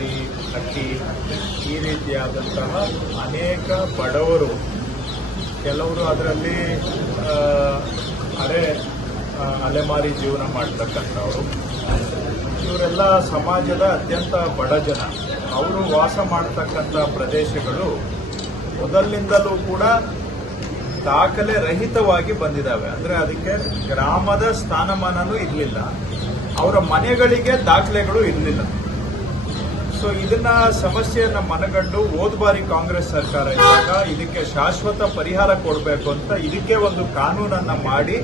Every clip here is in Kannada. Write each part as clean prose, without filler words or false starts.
ತರಕಾರಿ, ಅಕ್ಕಿ ಈ ರೀತಿಯಾದಂತಹ ಅನೇಕ ಬಡವರು, ಕೆಲವರು ಅದರಲ್ಲಿ ಅಲೆಮಾರಿ ಜೀವನ ಮಾಡ್ತಕ್ಕಂಥವರು, ಇವರೆಲ್ಲ ಸಮಾಜದ ಅತ್ಯಂತ ಬಡ ಜನ. ಅವರು ವಾಸ ಮಾಡತಕ್ಕಂಥ ಪ್ರದೇಶಗಳು ಮೊದಲಿನಿಂದಲೂ ಕೂಡ ದಾಖಲೆ ರಹಿತವಾಗಿ ಬಂದಿದ್ದಾವೆ. ಅಂದರೆ ಅದಕ್ಕೆ ಗ್ರಾಮದ ಸ್ಥಾನಮಾನನೂ ಇರಲಿಲ್ಲ, ಅವರ ಮನೆಗಳಿಗೆ ದಾಖಲೆಗಳು ಇರಲಿಲ್ಲ. ಸೊ ಇದನ್ನ ಸಮಸ್ಯೆಯನ್ನ ಮನಗಂಡು ಹೋದ ಬಾರಿ ಕಾಂಗ್ರೆಸ್ ಸರ್ಕಾರ ಇದ್ದಾಗ ಇದಕ್ಕೆ ಶಾಶ್ವತ ಪರಿಹಾರ ಕೊಡಬೇಕು ಅಂತ ಇದಕ್ಕೆ ಒಂದು ಕಾನೂನನ್ನ ಮಾಡಿ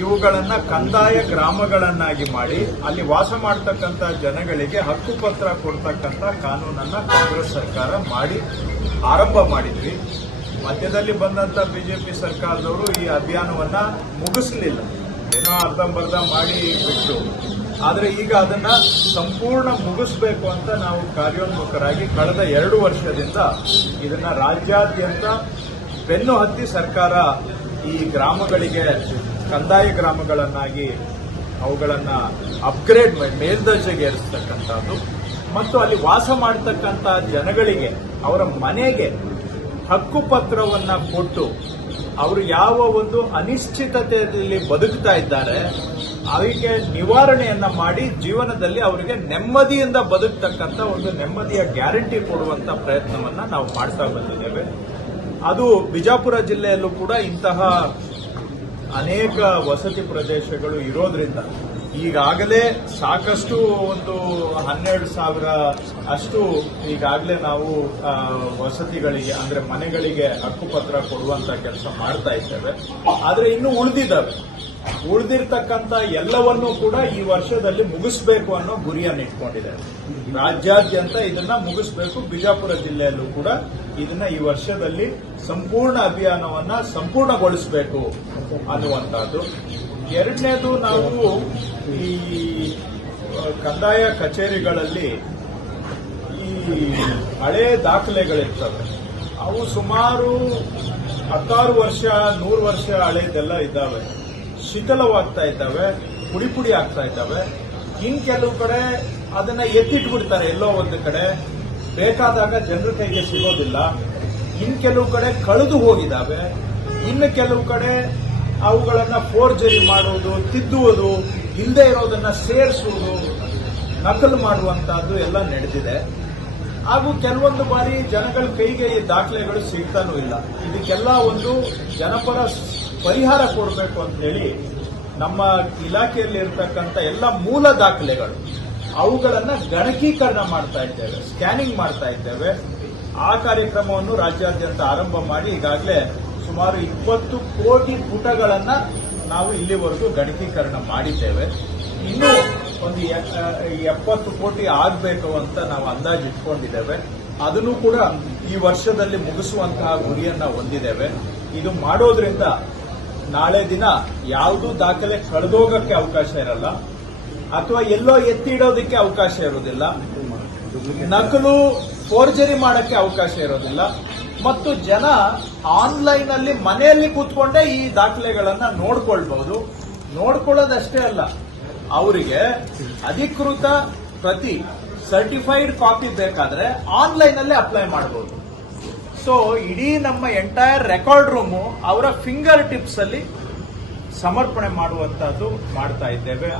ಇವುಗಳನ್ನ ಕಂದಾಯ ಗ್ರಾಮಗಳನ್ನಾಗಿ ಮಾಡಿ ಅಲ್ಲಿ ವಾಸ ಮಾಡತಕ್ಕಂಥ ಜನಗಳಿಗೆ ಹಕ್ಕುಪತ್ರ ಕೊಡ್ತಕ್ಕಂಥ ಕಾನೂನನ್ನ ಕಾಂಗ್ರೆಸ್ ಸರ್ಕಾರ ಮಾಡಿ ಆರಂಭ ಮಾಡಿದ್ವಿ. ಮಧ್ಯದಲ್ಲಿ ಬಂದಂತ ಬಿಜೆಪಿ ಸರ್ಕಾರದವರು ಈ ಅಭಿಯಾನವನ್ನ ಮುಗಿಸಲಿಲ್ಲ, ಏನೋ ಅರ್ಧಂಬರ್ಧ ಮಾಡಿ ಬಿಟ್ಟು. ಆದರೆ ಈಗ ಅದನ್ನ ಸಂಪೂರ್ಣ ಮುಗಿಸಬೇಕು ಅಂತ ನಾವು ಕಾರ್ಯೋನ್ಮುಖರಾಗಿ ಕಳೆದ 2 ವರ್ಷದಿಂದ ಇದನ್ನ ರಾಜ್ಯಾದ್ಯಂತ ಬೆನ್ನು ಹತ್ತಿ ಸರ್ಕಾರ ಈ ಗ್ರಾಮಗಳಿಗೆ ಕಂದಾಯ ಗ್ರಾಮಗಳನ್ನಾಗಿ ಅವುಗಳನ್ನ ಅಪ್ಗ್ರೇಡ್ ಮೇಲ್ದರ್ಜೆಗೆ ಏರಿಸತಕ್ಕಂಥದ್ದು ಮತ್ತು ಅಲ್ಲಿ ವಾಸ ಮಾಡತಕ್ಕಂಥ ಜನಗಳಿಗೆ ಅವರ ಮನೆಗೆ ಹಕ್ಕುಪತ್ರವನ್ನ ಕೊಟ್ಟು ಅವರು ಯಾವ ಒಂದು ಅನಿಶ್ಚಿತತೆಯಲ್ಲಿ ಬದುಕ್ತಾ ಇದ್ದಾರೆ ಅವರಿಗೆ ನಿವಾರಣೆಯನ್ನ ಮಾಡಿ ಜೀವನದಲ್ಲಿ ಅವರಿಗೆ ನೆಮ್ಮದಿಯಿಂದ ಬದುಕತಕ್ಕಂಥ ಒಂದು ನೆಮ್ಮದಿಯ ಗ್ಯಾರಂಟಿ ಕೊಡುವಂತ ಪ್ರಯತ್ನವನ್ನ ನಾವು ಮಾಡ್ತಾ ಬಂದಿದ್ದೇವೆ. ಅದು ಬಿಜಾಪುರ ಜಿಲ್ಲೆಯಲ್ಲೂ ಕೂಡ ಇಂತಹ ಅನೇಕ ವಸತಿ ಪ್ರದೇಶಗಳು ಇರೋದ್ರಿಂದ ಈಗಾಗಲೇ ಸಾಕಷ್ಟು ಒಂದು 12,000 ಅಷ್ಟು ಈಗಾಗಲೇ ನಾವು ವಸತಿಗಳಿಗೆ ಅಂದ್ರೆ ಮನೆಗಳಿಗೆ ಹಕ್ಕುಪತ್ರ ಕೊಡುವಂತ ಕೆಲಸ ಮಾಡ್ತಾ ಇದ್ದೇವೆ. ಆದ್ರೆ ಇನ್ನು ಉಳಿದಿರ್ತಕ್ಕಂಥ ಎಲ್ಲವನ್ನೂ ಕೂಡ ಈ ವರ್ಷದಲ್ಲಿ ಮುಗಿಸಬೇಕು ಅನ್ನೋ ಗುರಿಯನ್ನು ಇಟ್ಕೊಂಡಿದೆ. ರಾಜ್ಯಾದ್ಯಂತ ಇದನ್ನ ಮುಗಿಸಬೇಕು, ಬಿಜಾಪುರ ಜಿಲ್ಲೆಯಲ್ಲೂ ಕೂಡ ಇದನ್ನ ಈ ವರ್ಷದಲ್ಲಿ ಸಂಪೂರ್ಣ ಅಭಿಯಾನವನ್ನ ಸಂಪೂರ್ಣಗೊಳಿಸಬೇಕು ಅನ್ನುವಂಥದ್ದು. ಎರಡನೇದು, ನಾವು ಈ ಕಂದಾಯ ಕಚೇರಿಗಳಲ್ಲಿ ಈ ಹಳೆ ದಾಖಲೆಗಳಿರ್ತವೆ, ಅವು ಸುಮಾರು 16 ವರ್ಷ 100 ವರ್ಷ ಹಳೆದೆಲ್ಲ ಇದ್ದಾವೆ, ಶಿಥಿಲವಾಗ್ತಾ ಇದ್ದಾವೆ, ಪುಡಿ ಆಗ್ತಾ ಇದ್ದಾವೆ. ಇನ್ ಕೆಲವು ಕಡೆ ಅದನ್ನ ಎತ್ತಿಟ್ಬಿಡ್ತಾರೆ ಎಲ್ಲೋ ಒಂದು ಕಡೆ, ಬೇಕಾದಾಗ ಜನರ ಕೈಗೆ ಸಿಗೋದಿಲ್ಲ. ಇನ್ ಕೆಲವು ಕಡೆ ಕಳೆದು ಹೋಗಿದ್ದಾವೆ, ಇನ್ನು ಕೆಲವು ಕಡೆ ಅವುಗಳನ್ನ ಫೋರ್ಜರಿ ಮಾಡುವುದು, ತಿದ್ದುವುದು, ಇಲ್ಲದೆ ಇರೋದನ್ನ ಸೇರಿಸುವುದು, ನಕಲು ಮಾಡುವಂತಹದ್ದು ಎಲ್ಲ ನಡೆದಿದೆ. ಹಾಗೂ ಕೆಲವೊಂದು ಬಾರಿ ಜನಗಳ ಕೈಗೆ ಈ ದಾಖಲೆಗಳು ಸಿಗ್ತಾನೂ ಇಲ್ಲ. ಇದಕ್ಕೆಲ್ಲ ಒಂದು ಜನಪರ ಪರಿಹಾರ ಕೊಡಬೇಕು ಅಂತ ಹೇಳಿ ನಮ್ಮ ಇಲಾಖೆಯಲ್ಲಿ ಇರತಕ್ಕಂಥ ಎಲ್ಲ ಮೂಲ ದಾಖಲೆಗಳು ಅವುಗಳನ್ನ ಗಣಕೀಕರಣ ಮಾಡ್ತಾ ಇದ್ದೇವೆ, ಸ್ಕ್ಯಾನಿಂಗ್ ಮಾಡ್ತಾ ಇದ್ದೇವೆ. ಆ ಕಾರ್ಯಕ್ರಮವನ್ನು ರಾಜ್ಯಾದ್ಯಂತ ಆರಂಭ ಮಾಡಿ ಈಗಾಗಲೇ ಸುಮಾರು 20 ಕೋಟಿ ಪುಟಗಳನ್ನ ನಾವು ಇಲ್ಲಿವರೆಗೂ ಗಣಕೀಕರಣ ಮಾಡಿದ್ದೇವೆ. ಇನ್ನೂ ಒಂದು 70 ಕೋಟಿ ಆಗಬೇಕು ಅಂತ ನಾವು ಅಂದಾಜು ಇಟ್ಕೊಂಡಿದ್ದೇವೆ. ಅದನ್ನು ಕೂಡ ಈ ವರ್ಷದಲ್ಲಿ ಮುಗಿಸುವಂತಹ ಗುರಿಯನ್ನ ಹೊಂದಿದ್ದೇವೆ. ಇದು ಮಾಡೋದ್ರಿಂದ ನಾಳೆ ದಿನ ಯಾವುದೂ ದಾಖಲೆ ಕಳೆದೋಗಕ್ಕೆ ಅವಕಾಶ ಇರಲ್ಲ, ಅಥವಾ ಎಲ್ಲೋ ಎತ್ತಿ ಇಡೋದಕ್ಕೆ ಅವಕಾಶ ಇರೋದಿಲ್ಲ, ನಕಲು ಫೋರ್ಜರಿ ಮಾಡಕ್ಕೆ ಅವಕಾಶ ಇರೋದಿಲ್ಲ, ಮತ್ತು ಜನ ಆನ್ಲೈನ್ ಅಲ್ಲಿ ಮನೆಯಲ್ಲಿ ಕೂತ್ಕೊಂಡೇ ಈ ದಾಖಲೆಗಳನ್ನ ನೋಡ್ಕೊಳ್ಬಹುದು. ನೋಡ್ಕೊಳ್ಳೋದಷ್ಟೇ ಅಲ್ಲ, ಅವರಿಗೆ ಅಧಿಕೃತ ಪ್ರತಿ ಸರ್ಟಿಫೈಡ್ ಕಾಪಿ ಬೇಕಾದ್ರೆ ಆನ್ಲೈನ್ ಅಲ್ಲೇ ಅಪ್ಲೈ ಮಾಡಬಹುದು. ಸೊ ಇಡೀ ನಮ್ಮ ಎಂಟೈರ್ ರೆಕಾರ್ಡ್ ರೂಮು ಅವರ ಫಿಂಗರ್ ಟಿಪ್ಸ್ ಅಲ್ಲಿ ಸಮರ್ಪಣೆ ಮಾಡುವಂತಹದ್ದು ಮಾಡ್ತಾ ಇದ್ದೇವೆ.